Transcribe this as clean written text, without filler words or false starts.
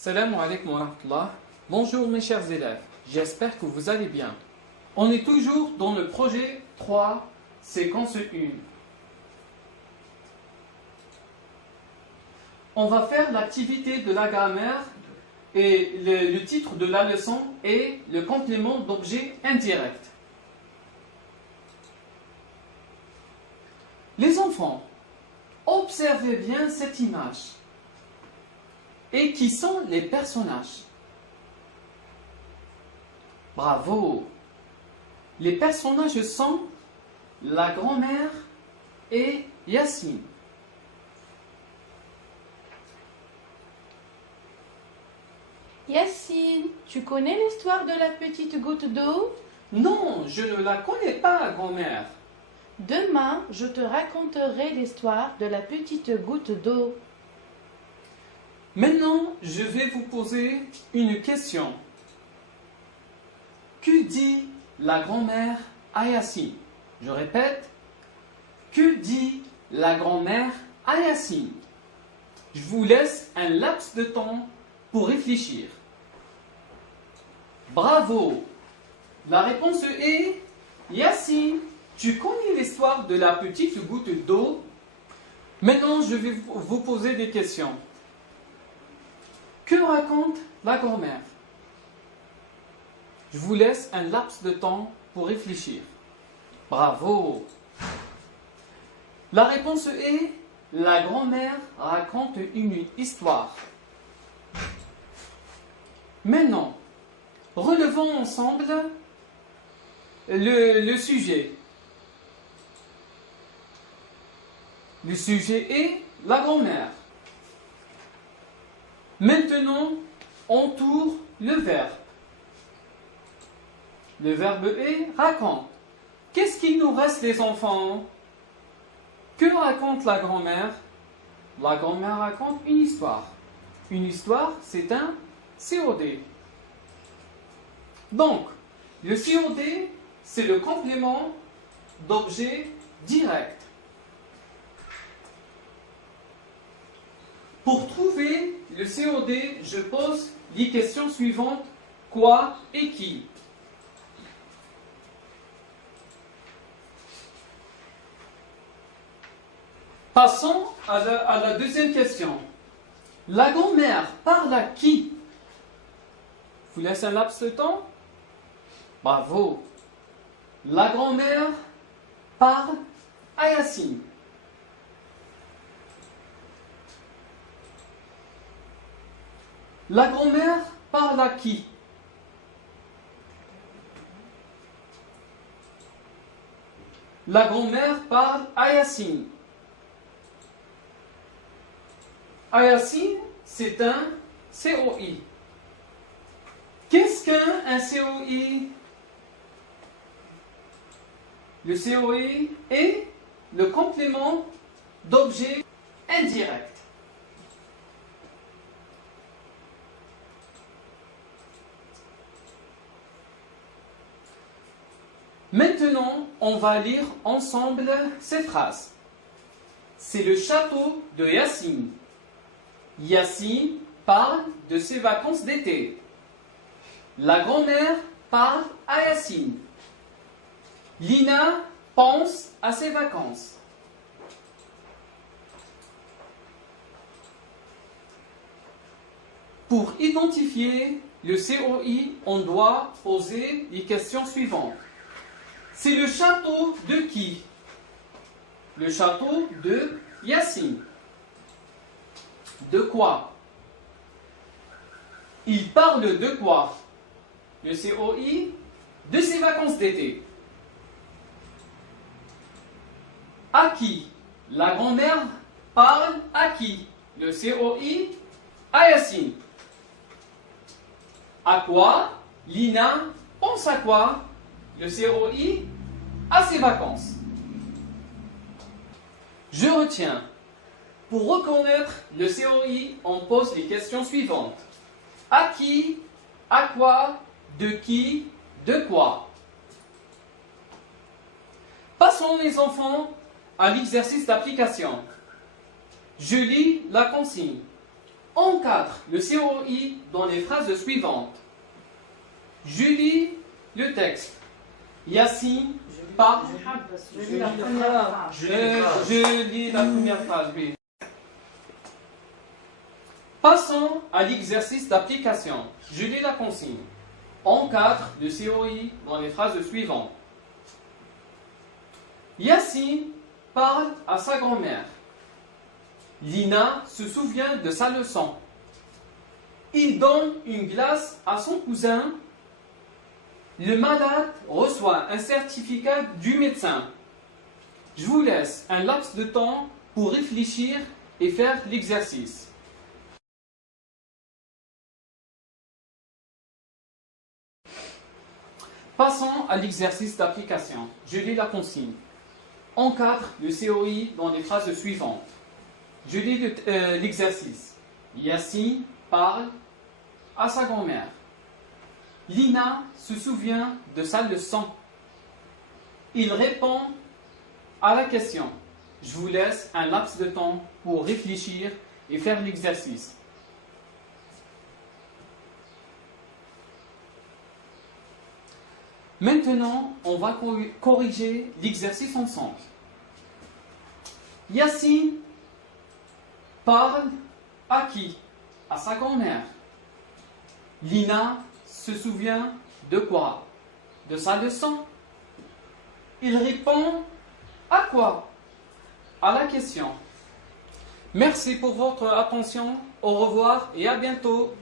Salam alaikum wa rahmatullah. Bonjour mes chers élèves, j'espère que vous allez bien. On est toujours dans le projet 3, séquence 1. On va faire l'activité de la grammaire et le titre de la leçon est le complément d'objet indirect. Les enfants, observez bien cette image. Et qui sont les personnages? Bravo! Les personnages sont la grand-mère et Yacine. Yacine, tu connais l'histoire de la petite goutte d'eau? Non, je ne la connais pas, grand-mère. Demain, je te raconterai l'histoire de la petite goutte d'eau. Maintenant, je vais vous poser une question. Que dit la grand-mère à Yacine? Je répète, que dit la grand-mère à Yacine? Je vous laisse un laps de temps pour réfléchir. Bravo! La réponse est Yacine, tu connais l'histoire de la petite goutte d'eau? Maintenant, je vais vous poser des questions. Que raconte la grand-mère? Je vous laisse un laps de temps pour réfléchir. Bravo! La réponse est la grand-mère raconte une histoire. Maintenant, relevons ensemble le sujet. Le sujet est la grand-mère. Maintenant, on tourne le verbe. Le verbe est raconte. Qu'est-ce qu'il nous reste, les enfants? Que raconte la grand-mère? La grand-mère raconte une histoire. Une histoire, c'est un COD. Donc, le COD, c'est le complément d'objet direct. Pour trouver le COD, je pose les questions suivantes. Quoi et qui? Passons à la deuxième question. La grand-mère parle à qui? Je vous laisse un laps de temps. Bravo. La grand-mère parle à Yacine. La grand-mère parle à qui? La grand-mère parle à Yacine. À Yacine, c'est un COI. Qu'est-ce qu'un COI? Le COI est le complément d'objet indirect. Maintenant, on va lire ensemble ces phrases. C'est le château de Yacine. Yacine parle de ses vacances d'été. La grand-mère parle à Yacine. Lina pense à ses vacances. Pour identifier le COI, on doit poser les questions suivantes. C'est le château de qui? Le château de Yacine. De quoi? Il parle de quoi? Le COI, de ses vacances d'été. À qui? La grand-mère parle à qui? Le COI, à Yacine. À quoi? Lina pense à quoi? Le COI, à ses vacances. Je retiens. Pour reconnaître le COI, on pose les questions suivantes. À qui? À quoi? De qui? De quoi? Passons, les enfants, à l'exercice d'application. Je lis la consigne. encadre le COI dans les phrases suivantes. Je lis le texte. Yassine parle. Je lis la première phrase. Je lis la première phrase, oui. Passons à l'exercice d'application. Je lis la consigne. Encadre le COI dans les phrases suivantes. Yassine parle à sa grand-mère. Lina se souvient de sa leçon. Il donne une glace à son cousin. Le malade reçoit un certificat du médecin. Je vous laisse un laps de temps pour réfléchir et faire l'exercice. Passons à l'exercice d'application. Je lis la consigne. Encadre le COI dans les phrases suivantes. Je lis l'exercice. Yassine parle à sa grand-mère. Lina se souvient de sa leçon. Il répond à la question. Je vous laisse un laps de temps pour réfléchir et faire l'exercice. Maintenant, on va corriger l'exercice ensemble. Yassine parle à qui? À sa grand-mère. Lina se souvient de quoi? De sa leçon. Il répond à quoi? À la question. Merci pour votre attention. Au revoir et à bientôt.